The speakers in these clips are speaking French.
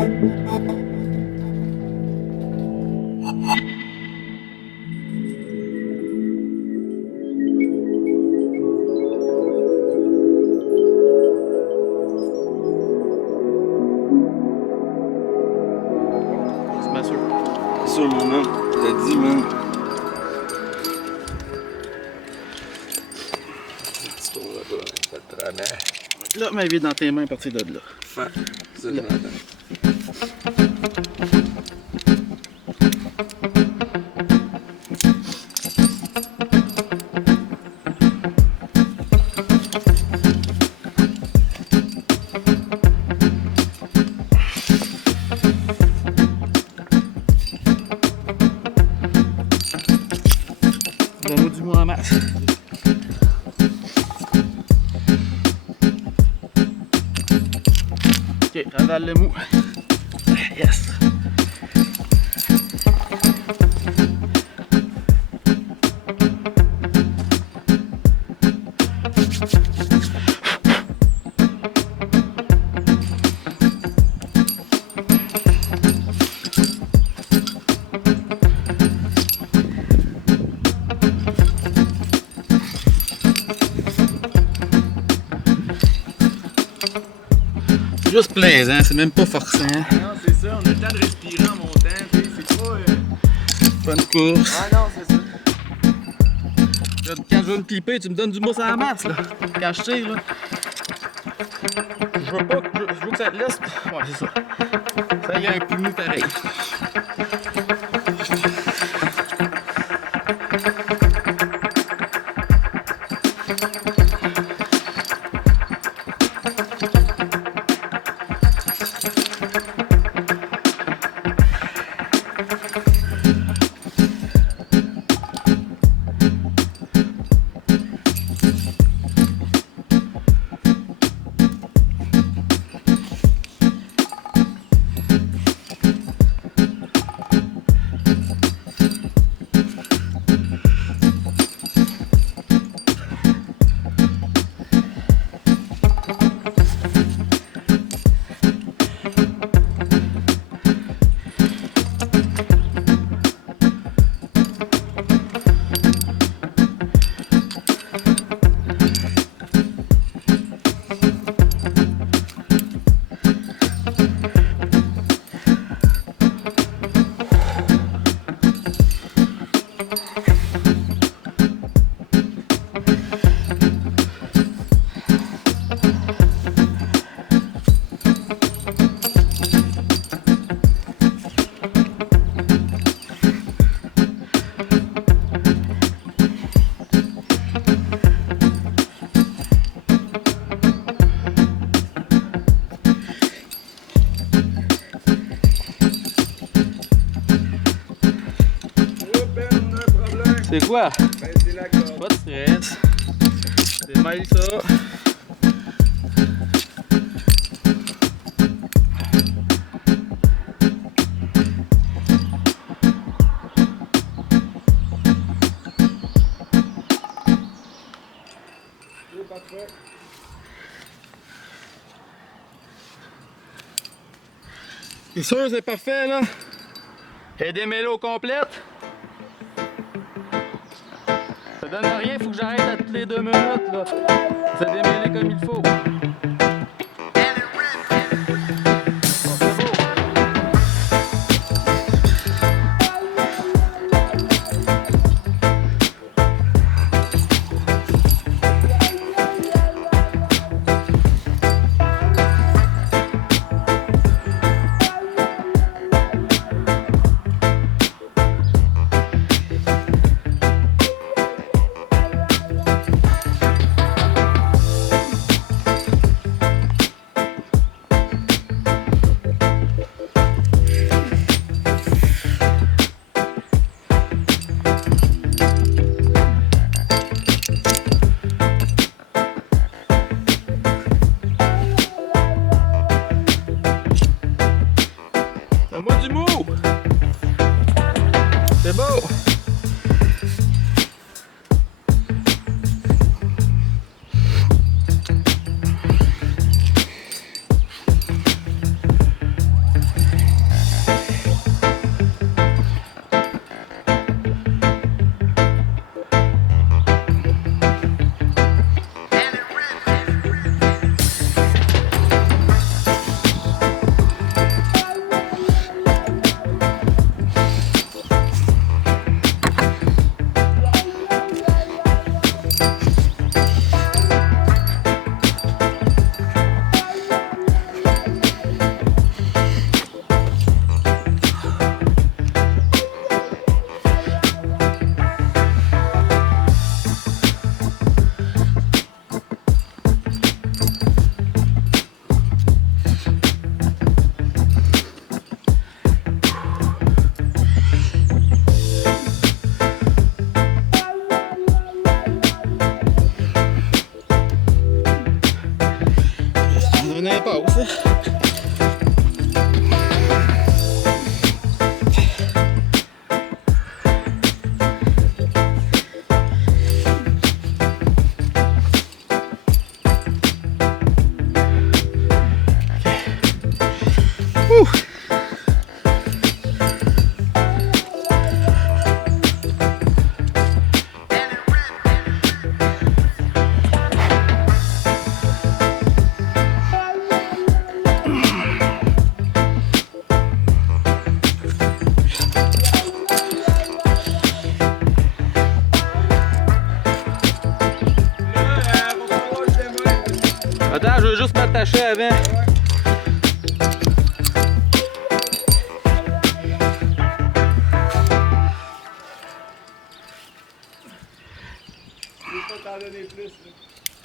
C'est sûr, mon homme. Je l'ai dit, man. Là, ma vie dans tes mains à partir de là. C'est là. Donne-moi du mou en masse. Ok, ravale le mou. Yes. C'est juste plaisant, c'est même pas forçant. Non, c'est ça, on a le temps de respirer en montant, tu sais, c'est pas... Pas une course. Ah non, c'est ça. Quand je veux me clipper, tu me donnes du mousse à la masse, là. Quand je tire, là. Je veux pas que, je veux que ça te laisse. Ouais, c'est ça. Ça y est, un peu mou pareil. C'est quoi? Ben, c'est la corde. Pas de stress. Démêle ça. C'est parfait. C'est sûr, c'est parfait, là? Et démêlé au complète. Ça donne rien, faut que j'arrête à toutes les 2 minutes, là. Ça démêlé comme il faut. Bon, c'est beau. Donne-moi du mou! C'est beau!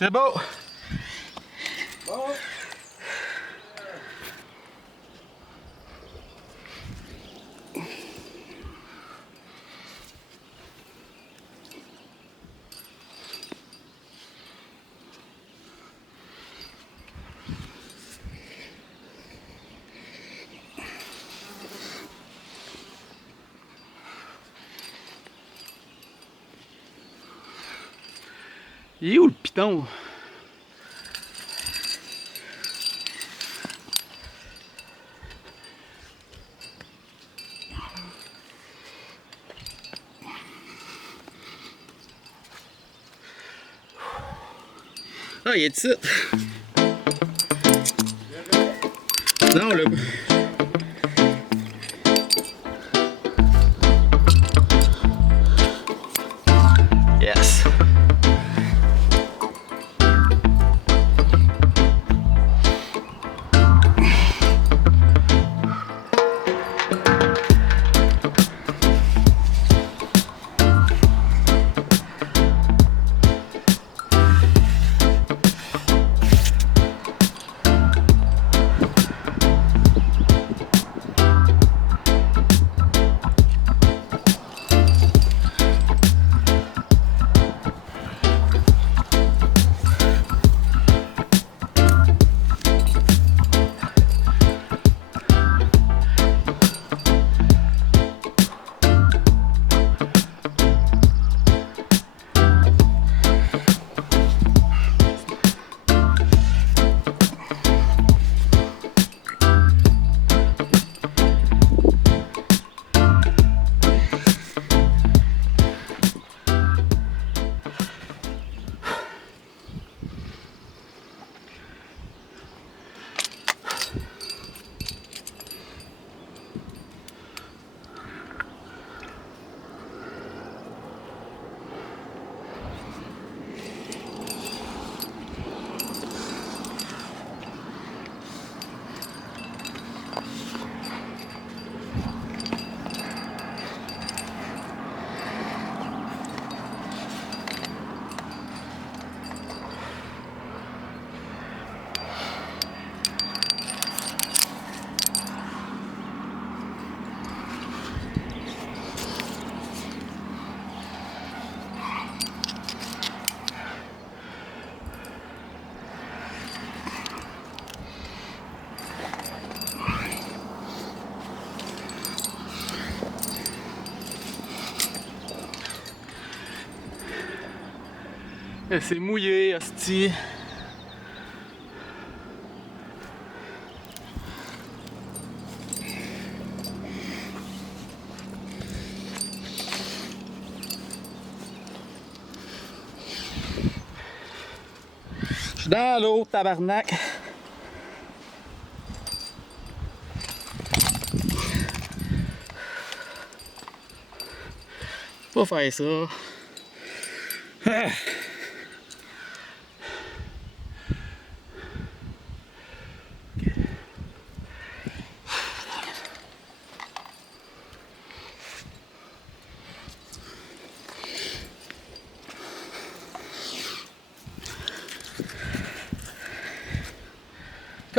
C'est beau! Il est où le piton? Ah, il est ici. Non, le... Yes. C'est mouillé, hostie. Je suis dans l'eau, tabarnak. Pas faire ça. Ah.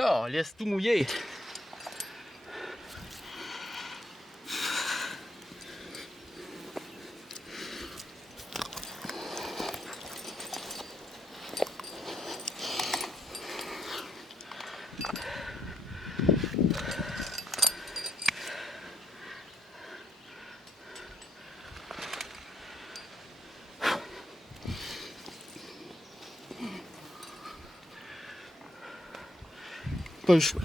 Oh, laisse tout mouillé. Pas le choix.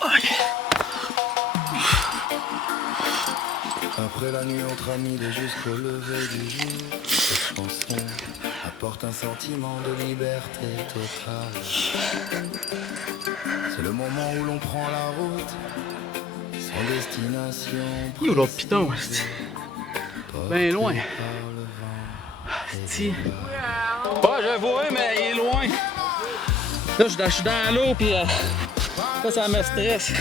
Okay. Après la nuit entre amis de jusqu'au lever du jour, cette chanson apporte un sentiment de liberté totale. C'est le moment où l'on prend la route sans destination. Il est où l'autre piton? Ben loin. Si. Ouais, je vois, mais il est loin. Là, je suis dans l'eau, puis ça me stresse.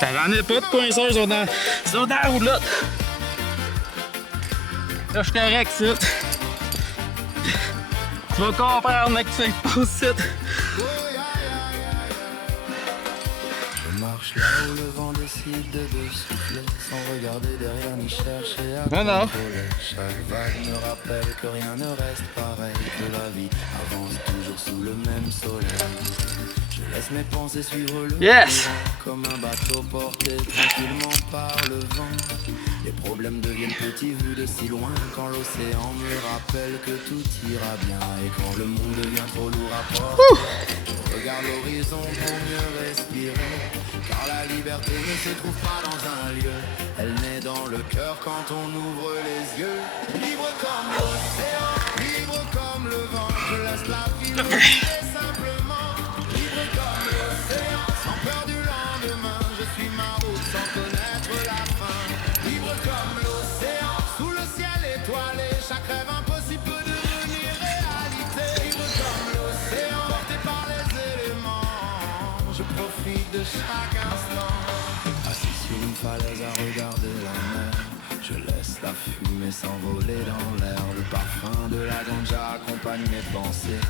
J'en ai pas de coinceurs, ils sont dans la roulotte. Là, je suis correct, ça. Tu vas comprendre, mec, tu passes ça. Je marche là où le vent décide de souffler, sans regarder derrière ni chercher à contrôler. Chaque vague me rappelle que rien ne reste pareil, que la vie avance toujours sous le même soleil. Je laisse mes pensées suivre le courant, comme un bateau porté tranquillement par le vent. Les problèmes deviennent petits vus de si loin, quand l'océan me rappelle que tout ira bien. Et quand le monde devient trop lourd à porter, je regarde l'horizon pour mieux respirer. Car la liberté ne se trouve pas dans un lieu, elle naît dans le cœur quand on ouvre les yeux. Libre comme l'océan, libre comme le vent, je laisse la vie me guider simplement. Libre comme l'océan, sans peur du lendemain, je suis ma route sans connaître la fin. Libre comme l'océan, sous le ciel étoilé, chaque rêve impossible peut devenir réalité. Libre comme l'océan, porté par les éléments, je profite de chaque instant. Assis sur une falaise à regarder la mer, je laisse la fumée s'envoler dans l'air. Le parfum de la ganja accompagne mes pensées.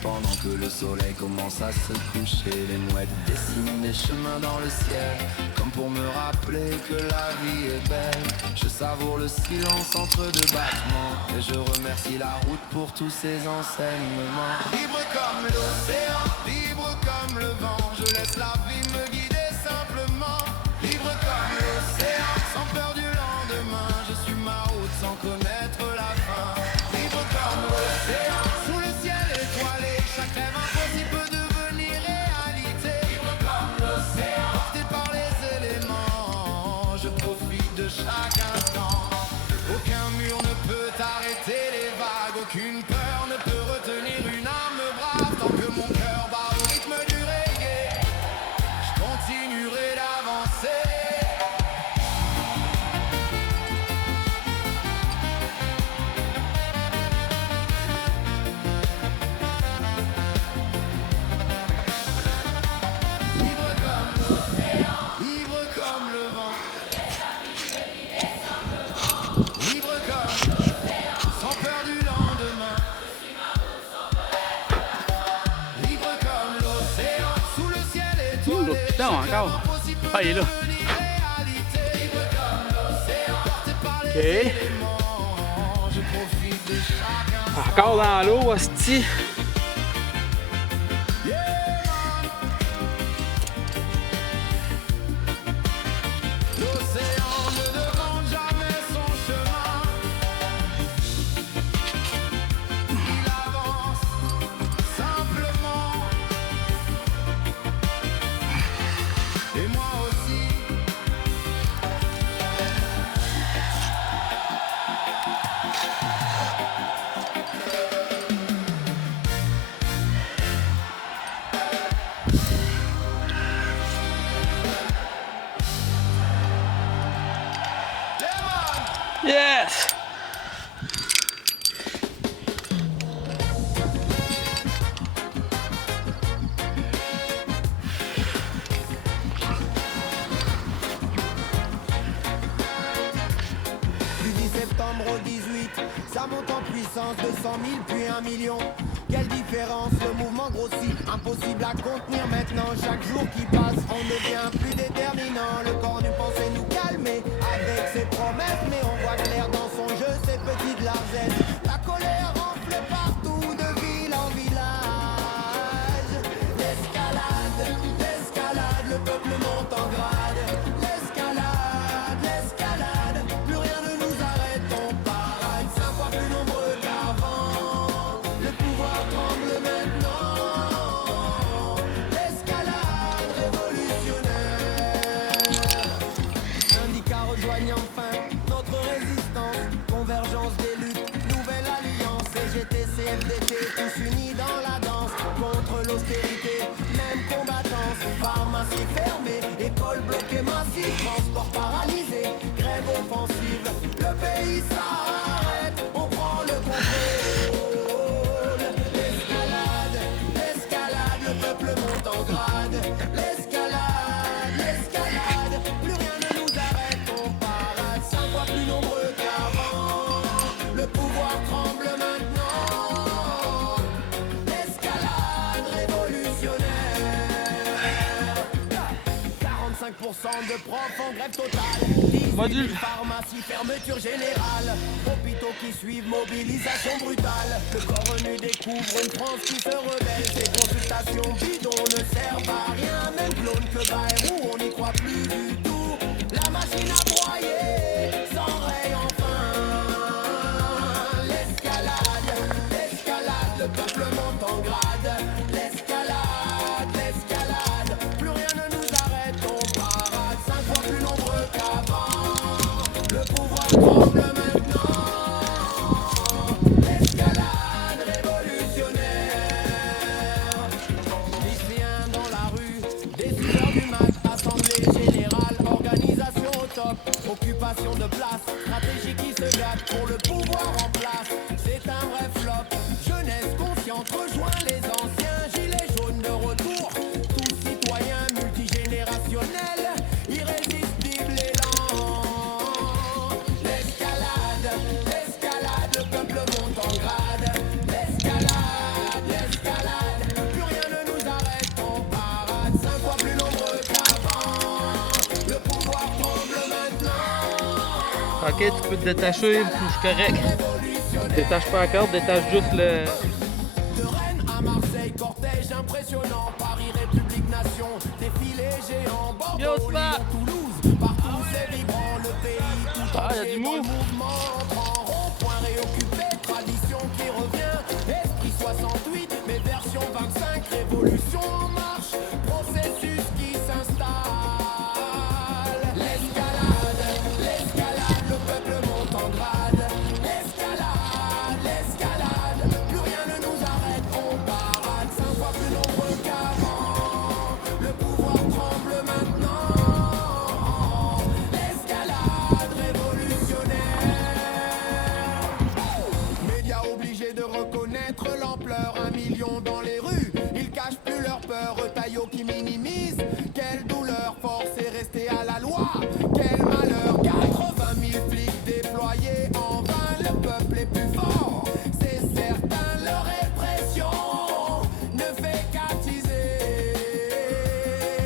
Pendant que le soleil commence à se coucher, les mouettes dessinent des chemins dans le ciel, comme pour me rappeler que la vie est belle. Je savoure le silence entre deux battements, et je remercie la route pour tous ses enseignements. Libre comme l'océan, libre comme le vent, je laisse la vie me guider simplement. Libre comme l'océan, sans peur du lendemain, je suis ma route sans connaître la fin. Libre comme l'océan, sous le ciel étoilé, chaque rêve impossible peut devenir réalité. Libre comme l'océan, porté par les éléments, je profite de chaque instant. Aucun mur ne peut arrêter les vagues, aucune peur ne peut retenir une âme brave. Tant que mon cœur bat au rythme du reggae, je continuerai d'avancer. Putain, encore. Ah, il est là. OK. Encore dans l'eau, hostie. Yes! Du 10 septembre au 18, ça monte en puissance, 200 000 puis 1 million. Quelle différence, le mouvement grossit, impossible à contenir maintenant. Chaque jour qui passe, on devient plus déterminant. Le corps nous pensait nous calmer avec ses promesses, mais on voit clair dans son jeu, ses petites largesses. La colère enfle partout, de ville en village. L'escalade, l'escalade, le peuple monte en grade. L'escalade, l'escalade, plus rien ne nous arrête, on parade 5 fois plus nombreux qu'avant. Le pouvoir tremble maintenant. L'escalade révolutionnaire. Syndicats rejoignent enfin notre résistance. Convergence des luttes, nouvelle alliance. CGT, CFDT, tous unis dans la danse. Contre l'austérité, même combattance. Pharmacie fermée, école bloquée massive. Transport paralysé, grève offensive. Le pays s'arrête, on prend le contrôle. L'escalade, l'escalade, le peuple monte en grade. L'escalade, l'escalade, plus rien ne nous arrête, on parade 5 fois plus nombreux qu'avant. Le de profs en grève totale. 18 000 pharmacies, fermeture générale. Hôpitaux qui suivent, mobilisation brutale. Le corps nu découvre une France qui se rebelle. Ces consultations bidons ne servent à rien. Même clone que Bayrou, on n'y croit plus du tout. La machine à broyer s'enraye enfin. L'escalade, l'escalade, le peuple monte en grade. L'escalade, l'escalade, plus rien ne nous arrête, on parade 5 fois plus nombreux qu'avant. Le pouvoir tremble maintenant. L'escalade révolutionnaire. Lycéens dans la rue, des 6 heures du mat, assemblée générale, organisation au top, occupation de place, stratégie qui se gâte pour le pouvoir en place. C'est un vrai flop, jeunesse consciente rejoint les anciens, gilets jaunes de retour, tous citoyens multigénérationnels, irrésistible élan. L'escalade, l'escalade, le peuple monte en grade. L'escalade, l'escalade, plus rien ne nous arrête, on parade 5 fois plus nombreux qu'avant. Le pouvoir tremble maintenant. Ok, tu peux te détacher, je suis correct. Détache pas la corde, détache juste le... De Rennes à Marseille, cortège impressionnant. Paris, République, Nation, défilé géant. Yo, Bordeaux, c'est pas- Lyon, Toulouse, partout c'est vibrant. Le pays tout Ah, y a entier du dans le mou. mouvement. Entrant, rond-point réoccupé, tradition qui revient. Esprit 68, mais version 25, révolution en marche. Processus qui s'installe. L'escalade, l'escalade, le peuple monte en grade. L'escalade, l'escalade, plus rien ne nous arrête, on parade 5 fois plus nombreux qu'avant. Le pouvoir tremble maintenant. L'escalade révolutionnaire. Médias obligés de reconnaître l'ampleur. 1 million dans les rues, ils cachent plus leur peur. Retaillot qui minimise, quelle douleur. Force est restée à la loi, quel malheur. 80 000 flics déployés en vain, le peuple est plus fort. C'est certain, leur répression ne fait qu'attiser.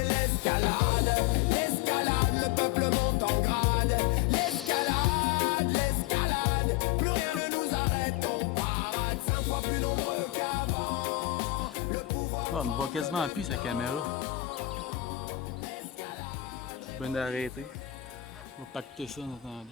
L'escalade, l'escalade, le peuple monte en grade. L'escalade, l'escalade, plus rien ne nous arrête, on parade 5 fois plus nombreux qu'avant. Le pouvoir Oh, on me voit quasiment plus sa caméra. Je viens d'arrêter. On va pacter ça en attendant.